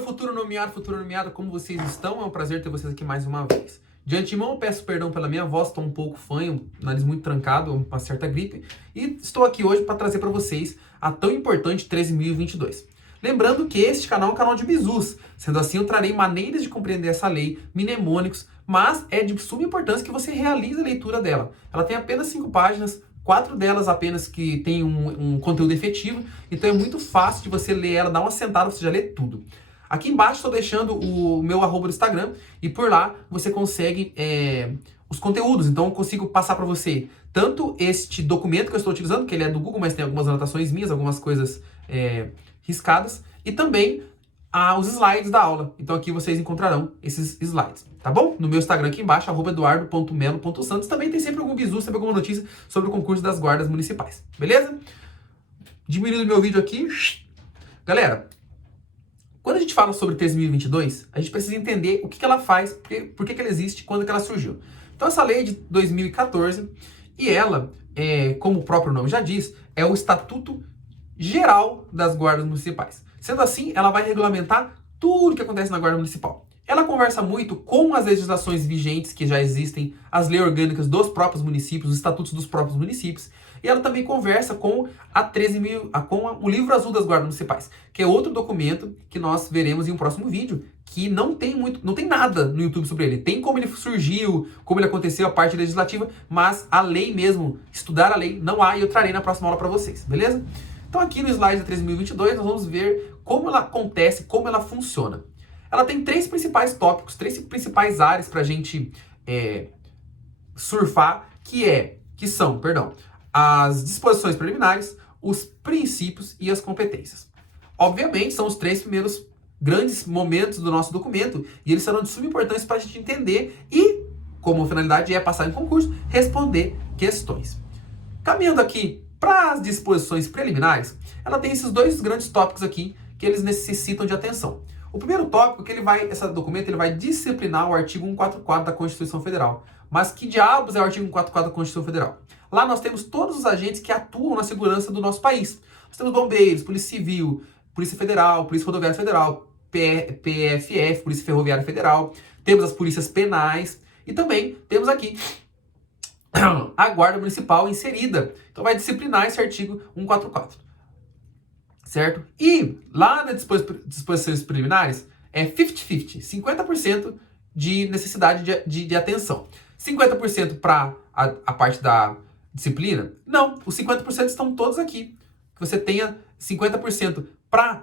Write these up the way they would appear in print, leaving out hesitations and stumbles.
meu futuro nomeado, como vocês estão? É um prazer ter vocês aqui mais uma vez. De antemão, peço perdão pela minha voz, estou um pouco fanho, nariz muito trancado, uma certa gripe. E estou aqui hoje para trazer para vocês a tão importante 13.022. Lembrando que este canal é um canal de bizus. Sendo assim, eu trarei maneiras de compreender essa lei, mnemônicos, mas é de suma importância que você realize a leitura dela. Ela tem apenas 5 páginas, 4 delas apenas que tem um conteúdo efetivo, então é muito fácil de você ler ela, dar uma sentada, você já lê tudo. Aqui embaixo estou deixando o meu arroba do Instagram e por lá você consegue os conteúdos. Então eu consigo passar para você tanto este documento que eu estou utilizando, que ele é do Google, mas tem algumas anotações minhas, algumas coisas riscadas, e também os slides da aula. Então aqui vocês encontrarão esses slides, tá bom? No meu Instagram aqui embaixo, @eduardo.melo.santos, também tem sempre algum bizu, sempre alguma notícia sobre o concurso das guardas municipais, beleza? Diminuindo meu vídeo aqui. Galera, quando a gente fala sobre 13.022, a gente precisa entender o que ela faz, por que ela existe, quando que ela surgiu. Então essa lei é de 2014 e ela, como o próprio nome já diz, é o Estatuto Geral das Guardas Municipais. Sendo assim, ela vai regulamentar tudo que acontece na Guarda Municipal. Ela conversa muito com as legislações vigentes que já existem, as leis orgânicas dos próprios municípios, os estatutos dos próprios municípios, e ela também conversa com com o Livro Azul das Guardas Municipais, que é outro documento que nós veremos em um próximo vídeo, que não tem nada no YouTube sobre ele. Tem como ele surgiu, como ele aconteceu, a parte legislativa, mas a lei mesmo, estudar a lei, não há, e eu trarei na próxima aula para vocês, beleza? Então aqui no slide da 13.022 nós vamos ver como ela acontece, como ela funciona. Ela tem 3 principais tópicos, 3 principais áreas para a gente surfar, que são as disposições preliminares, os princípios e as competências. Obviamente, são os 3 primeiros grandes momentos do nosso documento e eles serão de suma importância para a gente entender e, como finalidade é passar em concurso, responder questões. Caminhando aqui para as disposições preliminares, ela tem esses 2 grandes tópicos aqui que eles necessitam de atenção. O primeiro tópico que esse documento ele vai disciplinar o artigo 144 da Constituição Federal. Mas que diabos é o artigo 144 da Constituição Federal? Lá nós temos todos os agentes que atuam na segurança do nosso país. Nós temos bombeiros, Polícia Civil, Polícia Federal, Polícia Rodoviária Federal, PFF, Polícia Ferroviária Federal, temos as polícias penais e também temos aqui a Guarda Municipal inserida. Então vai disciplinar esse artigo 144. Certo? E lá nas disposições preliminares é 50-50, 50% de necessidade de atenção. 50% para a parte da disciplina? Não, os 50% estão todos aqui. Que você tenha 50% para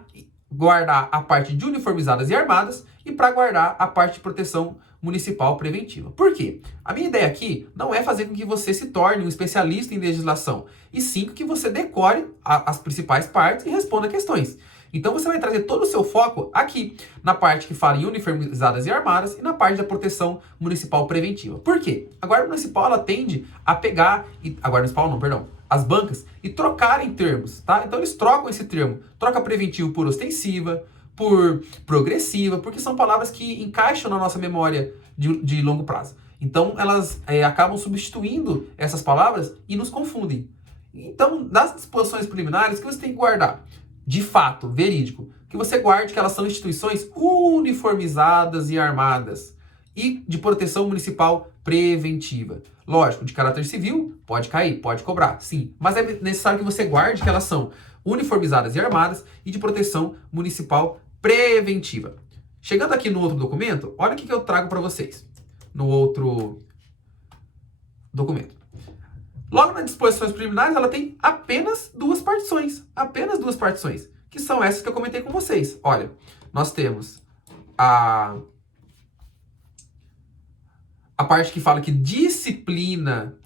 guardar a parte de uniformizadas e armadas e para guardar a parte de proteção municipal preventiva. Por quê? A minha ideia aqui não é fazer com que você se torne um especialista em legislação, e sim que você decore as principais partes e responda questões. Então você vai trazer todo o seu foco aqui, na parte que fala em uniformizadas e armadas e na parte da proteção municipal preventiva. Por quê? A Guarda Municipal ela tende a pegar, a Guarda Municipal não, perdão, as bancas, e trocarem termos, tá? Então eles trocam esse termo, troca preventivo por ostensiva, por progressiva, porque são palavras que encaixam na nossa memória de longo prazo. Então elas acabam substituindo essas palavras e nos confundem. Então, das disposições preliminares, o que você tem que guardar? De fato, verídico, que você guarde que elas são instituições uniformizadas e armadas e de proteção municipal preventiva. Lógico, de caráter civil, pode cair, pode cobrar, sim. Mas é necessário que você guarde que elas são uniformizadas e armadas e de proteção municipal preventiva. Chegando aqui no outro documento, olha o que eu trago para vocês no outro documento. Logo nas disposições preliminares, ela tem apenas 2 partições. Apenas 2 partições. Que são essas que eu comentei com vocês. Olha, nós temos a parte que fala que disciplina,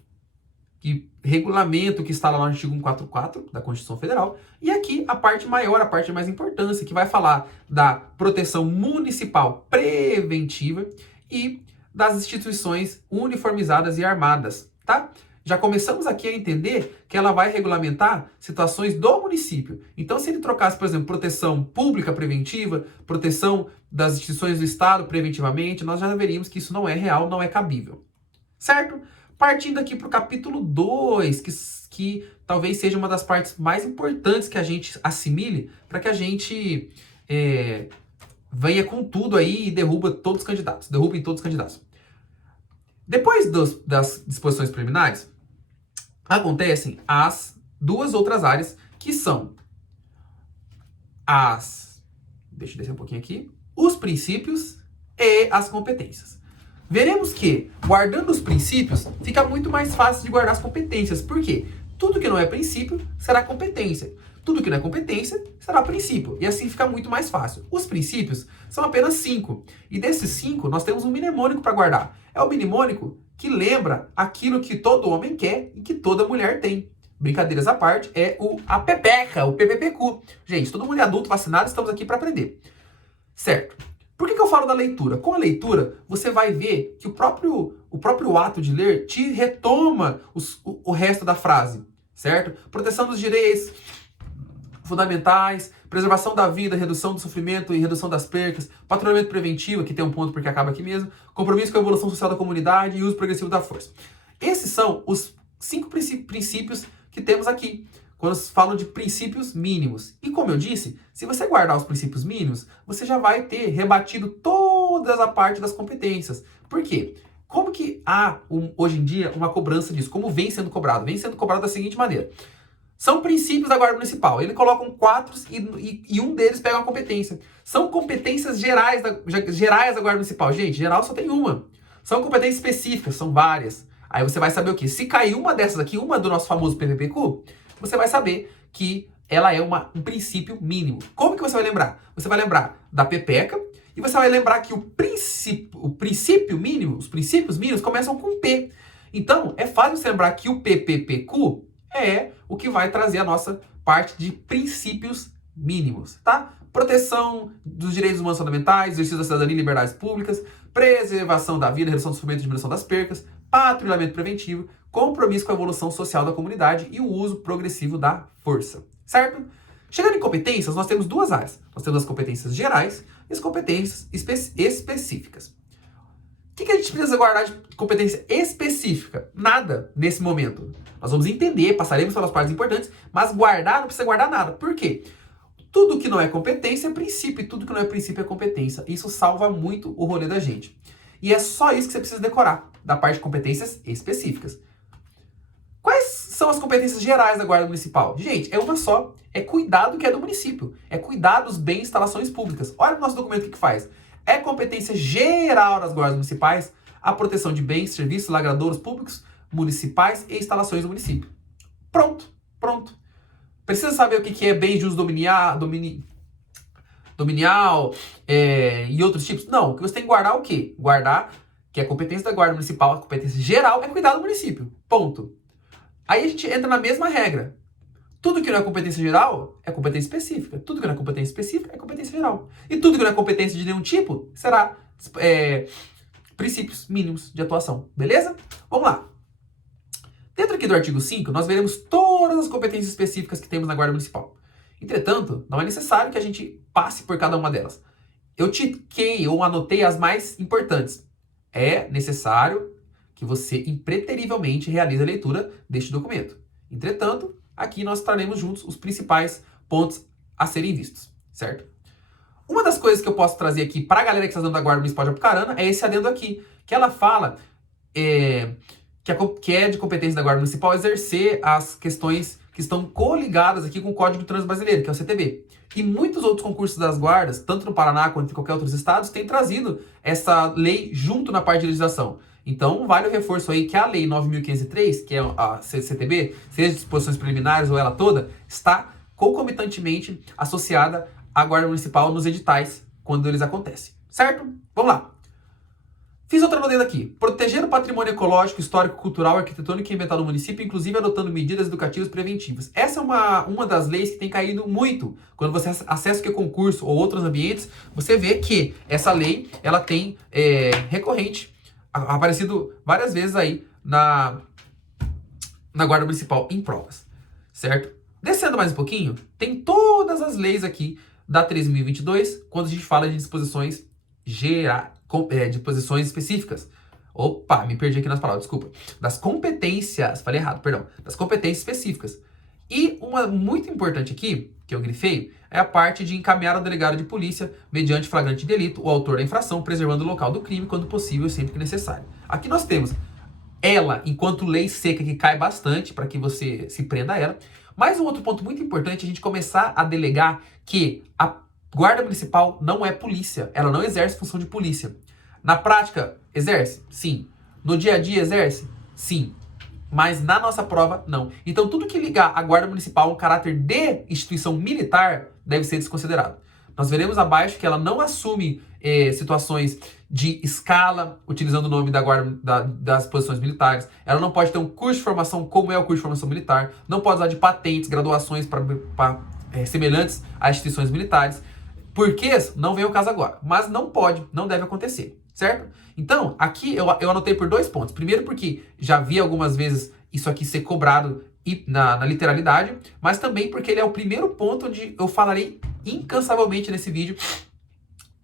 que regulamento que está lá no artigo 144 da Constituição Federal. E aqui a parte maior, a parte de mais importância, que vai falar da proteção municipal preventiva e das instituições uniformizadas e armadas, tá? Já começamos aqui a entender que ela vai regulamentar situações do município. Então, se ele trocasse, por exemplo, proteção pública preventiva, proteção das instituições do Estado preventivamente, nós já veríamos que isso não é real, não é cabível. Certo? Partindo aqui para o capítulo 2, que talvez seja uma das partes mais importantes que a gente assimile para que a gente venha com tudo aí e derruba todos os candidatos. Derrubem todos os candidatos. Depois das disposições preliminares, acontecem as duas outras áreas, que são deixa eu descer um pouquinho aqui, os princípios e as competências. Veremos que, guardando os princípios, fica muito mais fácil de guardar as competências. Por quê? Tudo que não é princípio será competência. Tudo que não é competência será princípio. E assim fica muito mais fácil. Os princípios são apenas 5. E desses 5, nós temos um mnemônico para guardar. É o mnemônico que lembra aquilo que todo homem quer e que toda mulher tem. Brincadeiras à parte, é a pepeca, o PPPQ. Gente, todo mundo é adulto, vacinado, estamos aqui para aprender. Certo? Por que eu falo da leitura? Com a leitura, você vai ver que o próprio ato de ler te retoma o resto da frase, certo? Proteção dos direitos fundamentais, preservação da vida, redução do sofrimento e redução das percas, patrulhamento preventivo, que tem um ponto porque acaba aqui mesmo, compromisso com a evolução social da comunidade e uso progressivo da força. Esses são os 5 princípios que temos aqui, quando falam de princípios mínimos. E como eu disse, se você guardar os princípios mínimos, você já vai ter rebatido toda a parte das competências. Por quê? Como que há, hoje em dia, uma cobrança disso? Como vem sendo cobrado? Vem sendo cobrado da seguinte maneira. São princípios da Guarda Municipal. Eles colocam 4 e um deles pega uma competência. São competências gerais da Guarda Municipal. Gente, geral só tem uma. São competências específicas, são várias. Aí você vai saber o quê? Se cair uma dessas aqui, uma do nosso famoso PPPQ, você vai saber que ela é um princípio mínimo. Como que você vai lembrar? Você vai lembrar da pepeca e você vai lembrar que o princípio mínimo, os princípios mínimos começam com P. Então, é fácil você lembrar que o PPPQ é o que vai trazer a nossa parte de princípios mínimos, tá? Proteção dos direitos humanos fundamentais, exercício da cidadania e liberdades públicas, preservação da vida, redução do sofrimento e diminuição das percas, patrulhamento preventivo, compromisso com a evolução social da comunidade e o uso progressivo da força, certo? Chegando em competências, nós temos duas áreas. Nós temos as competências gerais e as competências específicas. O que a gente precisa guardar de competência específica? Nada nesse momento. Nós vamos entender, passaremos pelas partes importantes, mas guardar não precisa guardar nada. Por quê? Tudo que não é competência é princípio, e tudo que não é princípio é competência. Isso salva muito o rolê da gente. E é só isso que você precisa decorar, da parte de competências específicas. Quais são as competências gerais da Guarda Municipal? Gente, é uma só. É cuidar do que é do município. É cuidar dos bens e instalações públicas. Olha o nosso documento o que faz. É competência geral das guardas municipais a proteção de bens, serviços, lagradouros públicos, municipais e instalações do município. Pronto. Precisa saber o que é bens de uso dominial e outros tipos? Não, o que você tem que guardar é o quê? Guardar que a competência da guarda municipal, a competência geral é cuidar do município. Ponto. Aí a gente entra na mesma regra. Tudo que não é competência geral é competência específica. Tudo que não é competência específica é competência geral. E tudo que não é competência de nenhum tipo será princípios mínimos de atuação. Beleza? Vamos lá. Dentro aqui do artigo 5, nós veremos todas as competências específicas que temos na Guarda Municipal. Entretanto, não é necessário que a gente passe por cada uma delas. Eu tiquei ou anotei as mais importantes. É necessário que você impreterivelmente realize a leitura deste documento. Entretanto, aqui nós traremos juntos os principais pontos a serem vistos, certo? Uma das coisas que eu posso trazer aqui para a galera que está dando da Guarda Municipal de Apucarana é esse adendo aqui, que ela fala que é de competência da Guarda Municipal exercer as questões que estão coligadas aqui com o Código de Trânsito Brasileiro, que é o CTB. E muitos outros concursos das guardas, tanto no Paraná quanto em qualquer outros estados, têm trazido essa lei junto na parte de legislação. Então, vale o reforço aí que a Lei 9.503, que é a CTB, seja disposições preliminares ou ela toda, está concomitantemente associada à Guarda Municipal nos editais, quando eles acontecem. Certo? Vamos lá. Fiz outra nota aqui. Proteger o patrimônio ecológico, histórico, cultural, arquitetônico e ambiental do município, inclusive adotando medidas educativas preventivas. Essa é uma das leis que tem caído muito. Quando você acessa o concurso ou outros ambientes, você vê que essa lei ela tem recorrente, aparecido várias vezes aí na Guarda Municipal em provas. Certo? Descendo mais um pouquinho, tem todas as leis aqui da 13.022, quando a gente fala de disposições de posições específicas. Opa, me perdi aqui nas palavras, desculpa. Das competências, falei errado, perdão. Das competências específicas. E uma muito importante aqui, que eu grifei, é a parte de encaminhar ao delegado de polícia mediante flagrante delito o autor da infração, preservando o local do crime quando possível e sempre que necessário. Aqui nós temos ela enquanto lei seca que cai bastante para que você se prenda a ela. Mas um outro ponto muito importante é a gente começar a delegar que a guarda municipal não é polícia, ela não exerce função de polícia. Na prática, exerce? Sim. No dia a dia, exerce? Sim. Mas na nossa prova, não. Então, tudo que ligar a guarda municipal a um caráter de instituição militar deve ser desconsiderado. Nós veremos abaixo que ela não assume situações de escala, utilizando o nome da guarda das posições militares. Ela não pode ter um curso de formação como é o curso de formação militar. Não pode usar de patentes, graduações semelhantes às instituições militares. Porquês? Não vem o caso agora. Mas não pode, não deve acontecer. Certo? Então, aqui eu anotei por 2 pontos. Primeiro porque já vi algumas vezes isso aqui ser cobrado na literalidade, mas também porque ele é o primeiro ponto onde eu falarei incansavelmente nesse vídeo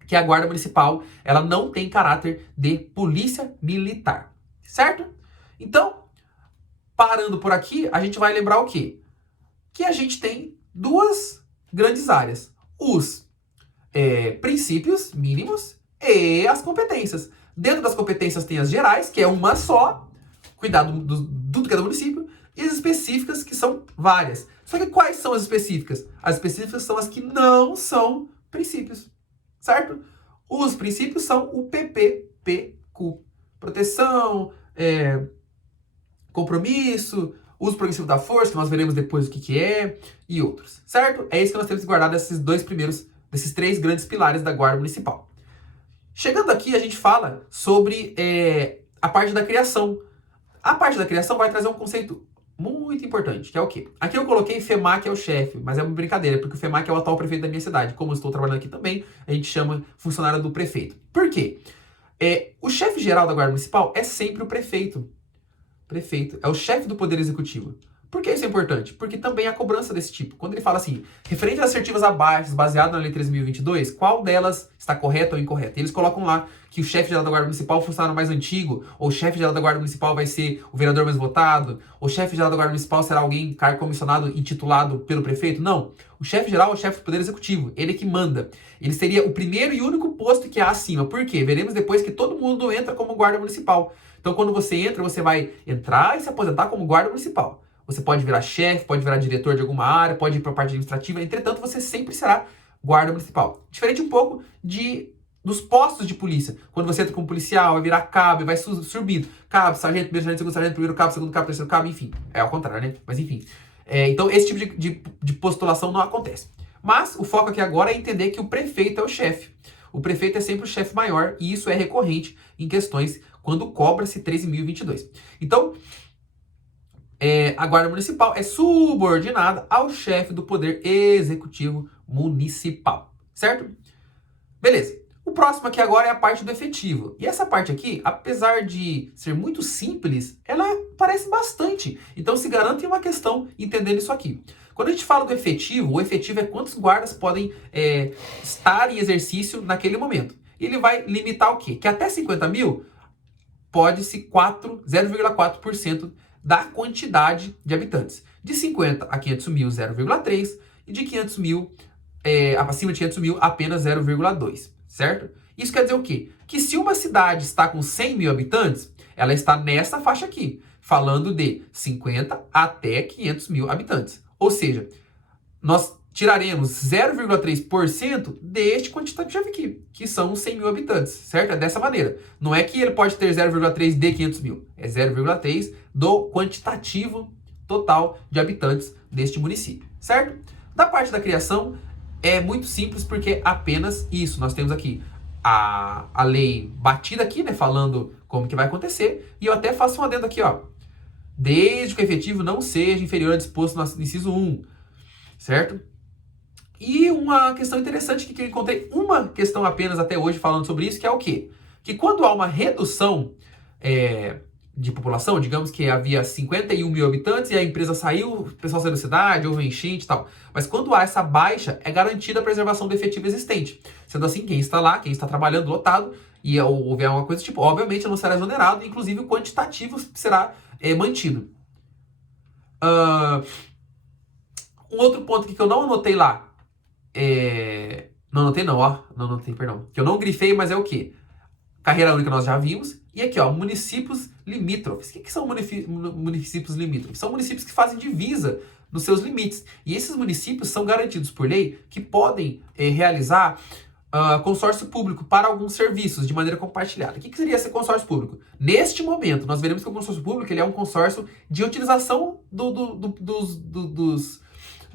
que a guarda municipal, ela não tem caráter de polícia militar. Certo? Então, parando por aqui, a gente vai lembrar o quê? Que a gente tem 2 grandes áreas. Os princípios mínimos e as competências. Dentro das competências tem as gerais, que é uma só, cuidado do que é do município, e as específicas, que são várias. Só que quais são as específicas? As específicas são as que não são princípios, certo? Os princípios são o PPPQ. Proteção, compromisso, uso progressivo da força, que nós veremos depois o que é, e outros, certo? É isso que nós temos que guardar desses 3 grandes pilares da guarda municipal. Chegando aqui, a gente fala sobre a parte da criação. A parte da criação vai trazer um conceito muito importante, que é o quê? Aqui eu coloquei FEMAC é o chefe, mas é uma brincadeira, porque o FEMAC é o atual prefeito da minha cidade. Como eu estou trabalhando aqui também, a gente chama funcionário do prefeito. Por quê? O chefe geral da guarda municipal é sempre o prefeito. Prefeito é o chefe do poder executivo. Por que isso é importante? Porque também há cobrança desse tipo. Quando ele fala assim, referente às assertivas abaixo, baseado na lei 3.022, qual delas está correta ou incorreta? E eles colocam lá que o chefe geral da guarda municipal é o funcionário mais antigo, ou o chefe geral da guarda municipal vai ser o vereador mais votado, ou o chefe geral da guarda municipal será alguém cargo comissionado intitulado pelo prefeito? Não. O chefe geral é o chefe do poder executivo, ele é que manda. Ele seria o primeiro e único posto que há acima. Por quê? Veremos depois que todo mundo entra como guarda municipal. Então, quando você entra, você vai entrar e se aposentar como guarda municipal. Você pode virar chefe, pode virar diretor de alguma área, pode ir para a parte administrativa. Entretanto, você sempre será guarda municipal. Diferente um pouco dos postos de polícia. Quando você entra como policial, vai virar cabo, vai subindo. Cabo, sargento, primeiro sargento, segundo sargento, primeiro cabo, segundo cabo, terceiro cabo, enfim. É ao contrário, né? Mas enfim. Então, esse tipo de postulação não acontece. Mas o foco aqui agora é entender que o prefeito é o chefe. O prefeito é sempre o chefe maior e isso é recorrente em questões quando cobra-se 13.022. Então, a guarda municipal é subordinada ao chefe do poder executivo municipal, certo? Beleza. O próximo aqui agora é a parte do efetivo. E essa parte aqui, apesar de ser muito simples, ela parece bastante. Então se garante uma questão entendendo isso aqui. Quando a gente fala do efetivo, o efetivo é quantos guardas podem estar em exercício naquele momento. E ele vai limitar o quê? Que até 50 mil pode-se 0,4% da quantidade de habitantes. De 50 a 500 mil, 0,3%. E de 500 mil, acima de 500 mil, apenas 0,2%. Certo? Isso quer dizer o quê? Que se uma cidade está com 100 mil habitantes, ela está nessa faixa aqui, falando de 50 até 500 mil habitantes. Ou seja, nós tiraremos 0,3% deste quantitativo aqui, que são 100 mil habitantes, certo? É dessa maneira. Não é que ele pode ter 0,3 de 500 mil, é 0,3 do quantitativo total de habitantes deste município, certo? Da parte da criação, é muito simples porque apenas isso. Nós temos aqui a lei batida aqui, né, falando como que vai acontecer, e eu até faço um adendo aqui, ó. Desde que o efetivo não seja inferior ao disposto no inciso 1, certo? E uma questão interessante que eu encontrei uma questão apenas até hoje falando sobre isso, que é o quê? Que quando há uma redução de população, digamos que havia 51 mil habitantes e a empresa saiu, o pessoal saiu da cidade, houve enchente e tal. Mas quando há essa baixa, é garantida a preservação do efetivo existente. Sendo assim, quem está lá, quem está trabalhando lotado, e houver uma coisa tipo, obviamente não será exonerado, inclusive o quantitativo será mantido. Um outro ponto aqui que eu não anotei lá, não anotei não, ó, não anotei, perdão, que eu não grifei, mas é o quê? Carreira única nós já vimos. E aqui, ó, municípios limítrofes. O que são municípios limítrofes? São municípios que fazem divisa nos seus limites. E esses municípios são garantidos por lei que podem realizar consórcio público para alguns serviços de maneira compartilhada. O que seria esse consórcio público? Neste momento, nós veremos que o consórcio público ele é um consórcio de utilização dos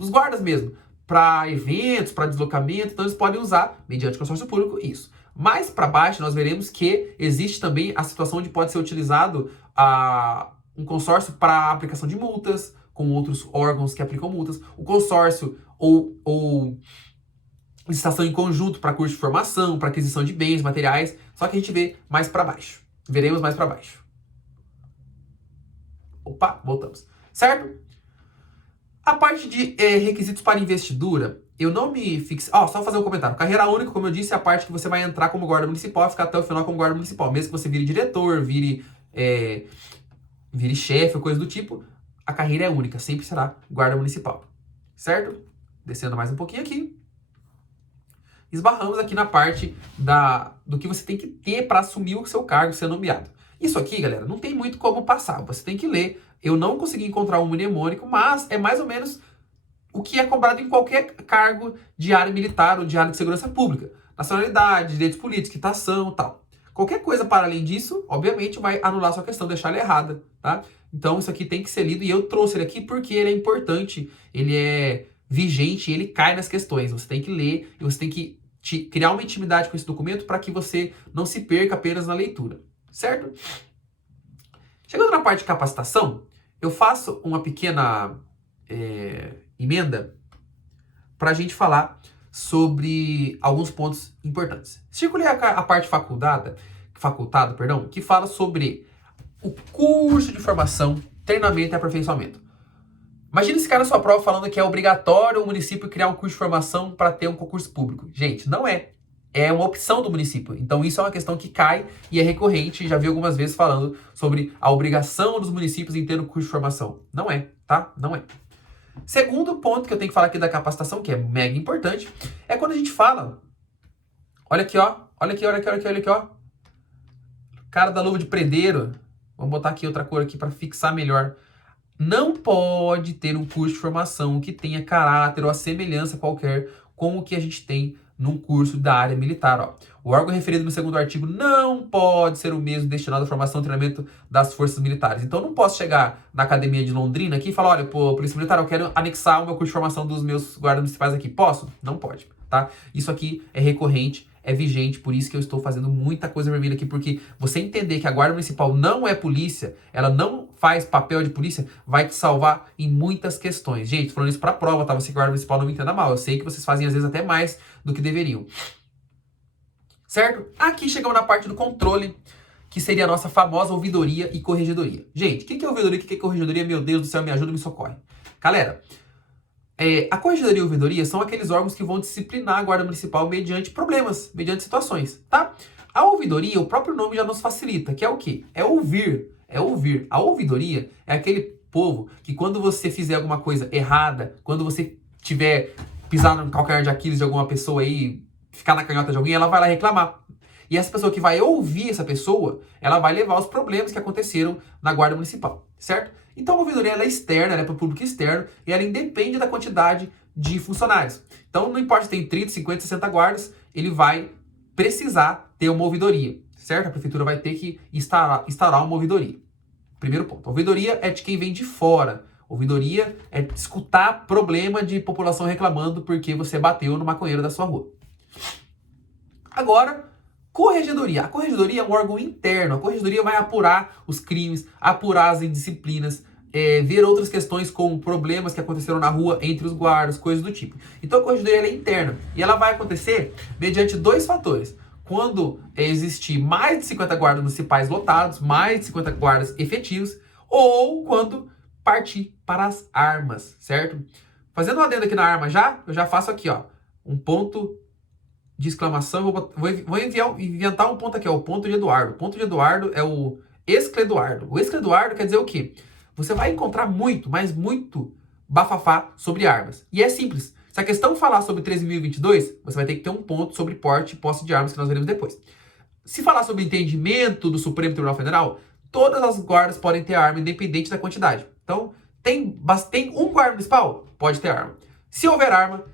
guardas mesmo, para eventos, para deslocamento. Então, eles podem usar, mediante consórcio público, isso. Mais para baixo, nós veremos que existe também a situação onde pode ser utilizado um consórcio para aplicação de multas, com outros órgãos que aplicam multas, o consórcio ou licitação em conjunto para curso de formação, para aquisição de bens, materiais, só que a gente vê mais para baixo. Veremos mais para baixo. Opa, voltamos. Certo? A parte de requisitos para investidura, eu não me fixei... só fazer um comentário. Carreira única, como eu disse, é a parte que você vai entrar como guarda municipal e ficar até o final como guarda municipal. Mesmo que você vire diretor, vire chefe ou coisa do tipo, a carreira é única, sempre será guarda municipal. Certo? Descendo mais um pouquinho aqui. Esbarramos aqui na parte do que você tem que ter para assumir o seu cargo, ser nomeado. Isso aqui, galera, não tem muito como passar. Você tem que ler. Eu não consegui encontrar um mnemônico, mas é mais ou menos o que é cobrado em qualquer cargo de área militar ou de área de segurança pública. Nacionalidade, direitos políticos, quitação e tal. Qualquer coisa para além disso, obviamente, vai anular sua questão, deixar ela errada, tá? Então, isso aqui tem que ser lido e eu trouxe ele aqui porque ele é importante, ele é vigente, ele cai nas questões. Você tem que ler e você tem que criar uma intimidade com esse documento para que você não se perca apenas na leitura, certo? Chegando na parte de capacitação, eu faço uma pequena emenda para a gente falar sobre alguns pontos importantes. Circulei a parte facultada, que fala sobre o curso de formação, treinamento e aperfeiçoamento. Imagina esse cara na sua prova falando que é obrigatório o município criar um curso de formação para ter um concurso público. Gente, não é. É uma opção do município. Então isso é uma questão que cai e é recorrente. Já vi algumas vezes falando sobre a obrigação dos municípios em ter um curso de formação. Não é, tá? Não é. Segundo ponto que eu tenho que falar aqui da capacitação, que é mega importante, é quando a gente fala... Olha aqui, ó. Olha aqui, ó. Cara da luva de prendeiro. Vamos botar aqui outra cor aqui para fixar melhor. Não pode ter um curso de formação que tenha caráter ou a semelhança qualquer com o que a gente tem num curso da área militar. Ó. O órgão referido no segundo artigo não pode ser o mesmo destinado à formação e treinamento das forças militares. Então, eu não posso chegar na academia de Londrina aqui e falar, olha, pô, Polícia Militar, eu quero anexar o meu curso de formação dos meus guardas municipais aqui. Posso? Não pode, tá? Isso aqui é recorrente, é vigente, por isso que eu estou fazendo muita coisa vermelha aqui, porque você entender que a Guarda Municipal não é polícia, ela não faz papel de polícia, vai te salvar em muitas questões. Gente, falando isso pra prova, tá? Você que é Guarda Municipal, não me entenda mal, eu sei que vocês fazem às vezes até mais do que deveriam. Certo? Aqui chegamos na parte do controle, que seria a nossa famosa ouvidoria e corregedoria. Gente, o que é ouvidoria e o que é corregedoria? Meu Deus do céu, me ajuda, me socorre. Galera, a corregedoria e a ouvidoria são aqueles órgãos que vão disciplinar a Guarda Municipal mediante problemas, mediante situações, tá? A ouvidoria, o próprio nome já nos facilita, que é o quê? É ouvir, é ouvir. A ouvidoria é aquele povo que quando você fizer alguma coisa errada, quando você tiver pisar no calcanhar de Aquiles de alguma pessoa aí, ficar na canhota de alguém, ela vai lá reclamar. E essa pessoa que vai ouvir essa pessoa, ela vai levar os problemas que aconteceram na Guarda Municipal, certo? Então a ouvidoria ela é externa, ela é para o público externo e ela independe da quantidade de funcionários. Então não importa se tem 30, 50, 60 guardas, ele vai precisar ter uma ouvidoria, certo? A prefeitura vai ter que instaurar uma ouvidoria. Primeiro ponto. A ouvidoria é de quem vem de fora. Ouvidoria é escutar problema de população reclamando porque você bateu no maconheiro da sua rua. Agora, corregedoria. A corregedoria é um órgão interno. A corregedoria vai apurar os crimes, apurar as indisciplinas, ver outras questões como problemas que aconteceram na rua entre os guardas, coisas do tipo. Então a corregedoria ela é interna e ela vai acontecer mediante dois fatores. Quando existir mais de 50 guardas municipais lotados, mais de 50 guardas efetivos, ou quando partir para as armas, certo? Fazendo um adendo aqui na arma eu já faço aqui, ó, um ponto de exclamação, vou inventar um ponto aqui, ó, o ponto de Eduardo. O ponto de Eduardo é o Escleduardo. O Escleduardo quer dizer o quê? Você vai encontrar muito, mas muito bafafá sobre armas. E é simples. Se a questão falar sobre 13.022, você vai ter que ter um ponto sobre porte e posse de armas, que nós veremos depois. Se falar sobre entendimento do Supremo Tribunal Federal, todas as guardas podem ter arma, independente da quantidade. Então, tem um guarda municipal? Pode ter arma. Se houver arma,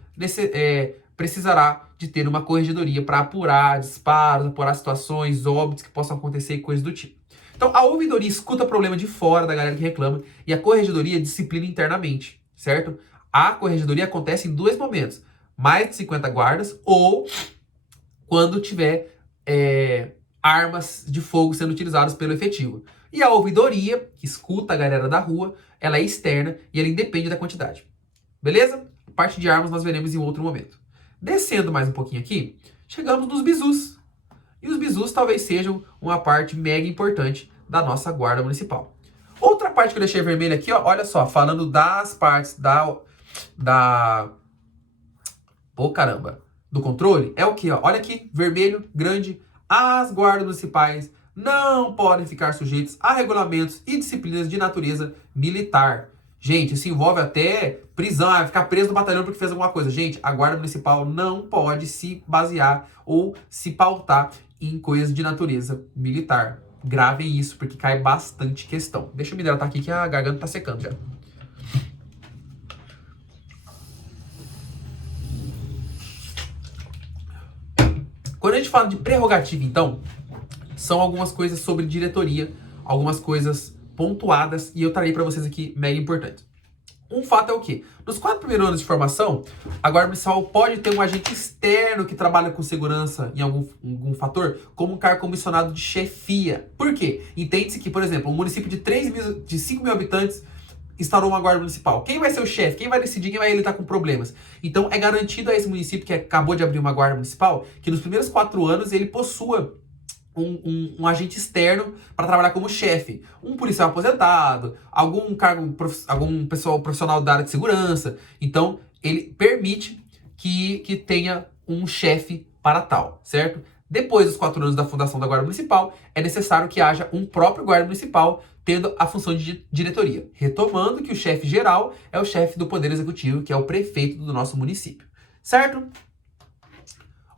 precisará de ter uma corregedoria para apurar disparos, apurar situações, óbitos que possam acontecer e coisas do tipo. Então, a ouvidoria escuta problema de fora da galera que reclama e a corregedoria disciplina internamente, certo? A corregedoria acontece em dois momentos. Mais de 50 guardas ou quando tiver armas de fogo sendo utilizadas pelo efetivo. E a ouvidoria, que escuta a galera da rua, ela é externa e ela independe da quantidade. Beleza? A parte de armas nós veremos em outro momento. Descendo mais um pouquinho aqui, chegamos nos bizus. E os bizus talvez sejam uma parte mega importante da nossa guarda municipal. Outra parte que eu deixei vermelha aqui, ó, olha só, falando das partes do controle, é o que? Olha aqui, vermelho, grande. As guardas municipais não podem ficar sujeitos a regulamentos e disciplinas de natureza militar. Gente, isso envolve até prisão, ficar preso no batalhão porque fez alguma coisa. Gente, a guarda municipal não pode se basear ou se pautar em coisas de natureza militar. Gravem isso, porque cai bastante questão. Deixa eu me hidratar aqui que a garganta tá secando já. Quando a gente fala de prerrogativa, então, são algumas coisas sobre diretoria, algumas coisas pontuadas, e eu trarei para vocês aqui mega importantes. Um fato é o quê? Nos 4 primeiros anos de formação, a guarda municipal pode ter um agente externo que trabalha com segurança em algum fator, como um cargo comissionado de chefia. Por quê? Entende-se que, por exemplo, um município de 5 mil habitantes instaurou uma guarda municipal. Quem vai ser o chefe? Quem vai decidir? Quem vai lidar com problemas? Então, é garantido a esse município que acabou de abrir uma guarda municipal que nos primeiros 4 anos ele possua um agente externo para trabalhar como chefe. Um policial aposentado, algum pessoal profissional da área de segurança. Então, ele permite que tenha um chefe para tal, certo? Depois dos 4 anos da fundação da Guarda Municipal, é necessário que haja um próprio guarda municipal tendo a função de diretoria. Retomando que o chefe geral é o chefe do Poder Executivo, que é o prefeito do nosso município. Certo?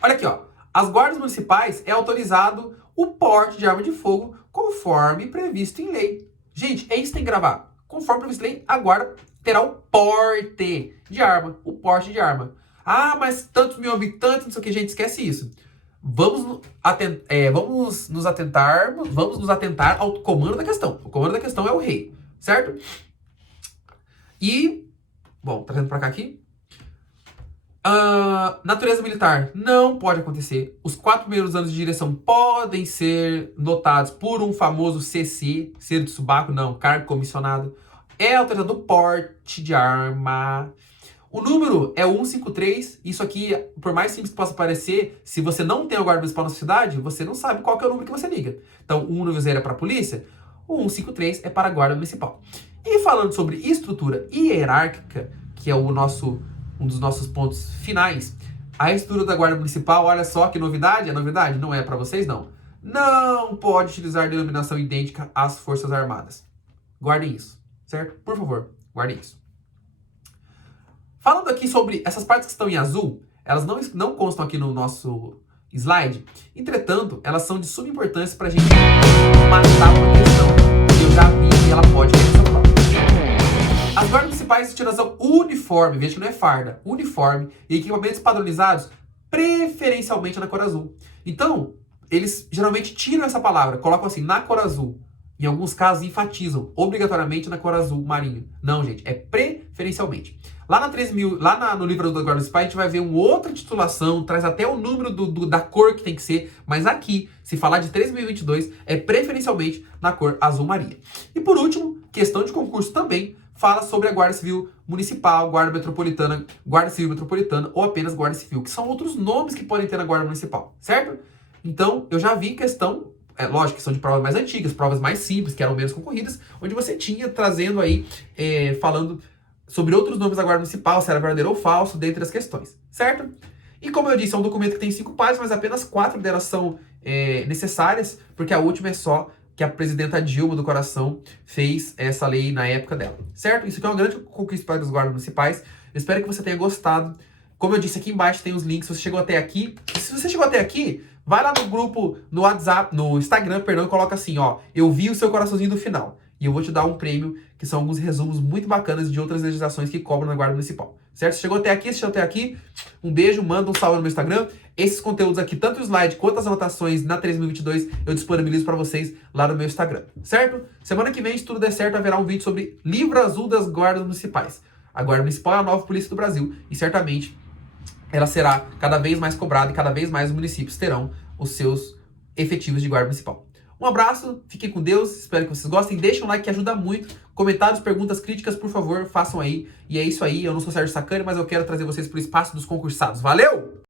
Olha aqui, ó. As guardas municipais é autorizado o porte de arma de fogo conforme previsto em lei. Gente, é isso que tem que gravar. Conforme previsto em lei, a guarda terá o porte de arma. O porte de arma. Ah, mas tantos mil habitantes, não sei o que, gente, esquece isso. Vamos nos atentar ao comando da questão. O comando da questão é o rei, certo? E, bom, trazendo pra cá aqui. Natureza militar não pode acontecer. Os 4 primeiros anos de direção podem ser notados por um famoso CC, ser de subaco, não, cargo comissionado. É autorizado o porte de arma. O número é 153. Isso aqui, por mais simples que possa parecer, se você não tem o guarda municipal na sua cidade, você não sabe qual que é o número que você liga. Então, o 190 é para a polícia, o 153 é para a guarda municipal. E falando sobre estrutura hierárquica, que é um dos nossos pontos finais, a estrutura da guarda municipal, olha só que novidade, a novidade não é para vocês não. Não pode utilizar denominação idêntica às Forças Armadas. Guardem isso, certo? Por favor, guardem isso. Falando aqui sobre essas partes que estão em azul, elas não constam aqui no nosso slide. Entretanto, elas são de suma importância para a gente matar uma questão que eu já vi e ela pode cair no seu prova. As guardas municipais de utilização uniforme, veja que não é farda, uniforme e equipamentos padronizados, preferencialmente na cor azul. Então, eles geralmente tiram essa palavra, colocam assim, na cor azul. Em alguns casos, enfatizam obrigatoriamente na cor azul marinho. Não, gente, é preferencialmente. Lá no livro da Guarda Municipal, a gente vai ver uma outra titulação, traz até o número da cor que tem que ser, mas aqui, se falar de 13.022, é preferencialmente na cor azul marinha. E por último, questão de concurso também, fala sobre a Guarda Civil Municipal, Guarda Metropolitana, Guarda Civil Metropolitana ou apenas Guarda Civil, que são outros nomes que podem ter na Guarda Municipal, certo? Então, eu já vi questão, lógico que são de provas mais antigas, provas mais simples, que eram menos concorridas, onde você tinha trazendo aí, falando sobre outros nomes da Guarda Municipal, se era verdadeiro ou falso, dentre as questões, certo? E como eu disse, é um documento que tem 5 páginas, mas apenas 4 delas são necessárias, porque a última é só que a presidenta Dilma do Coração fez essa lei na época dela, certo? Isso aqui é uma grande conquista para os guardas municipais. Eu espero que você tenha gostado. Como eu disse, aqui embaixo tem os links. Se você chegou até aqui, se você chegou até aqui, vai lá no grupo, no WhatsApp, no Instagram, perdão, e coloca assim, ó, eu vi o seu coraçãozinho do final. E eu vou te dar um prêmio, que são alguns resumos muito bacanas de outras legislações que cobram na Guarda Municipal. Certo? Se chegou até aqui, assistiu até aqui, um beijo, manda um salve no meu Instagram. Esses conteúdos aqui, tanto o slide quanto as anotações na 3022, eu disponibilizo para vocês lá no meu Instagram. Certo? Semana que vem, se tudo der certo, haverá um vídeo sobre Livro Azul das Guardas Municipais. A Guarda Municipal é a nova polícia do Brasil e certamente ela será cada vez mais cobrada e cada vez mais os municípios terão os seus efetivos de guarda municipal. Um abraço, fiquem com Deus, espero que vocês gostem, deixem um like que ajuda muito, comentários, perguntas, críticas, por favor, façam aí, e é isso aí, eu não sou Sérgio Sacani, mas eu quero trazer vocês para o espaço dos concursados, valeu!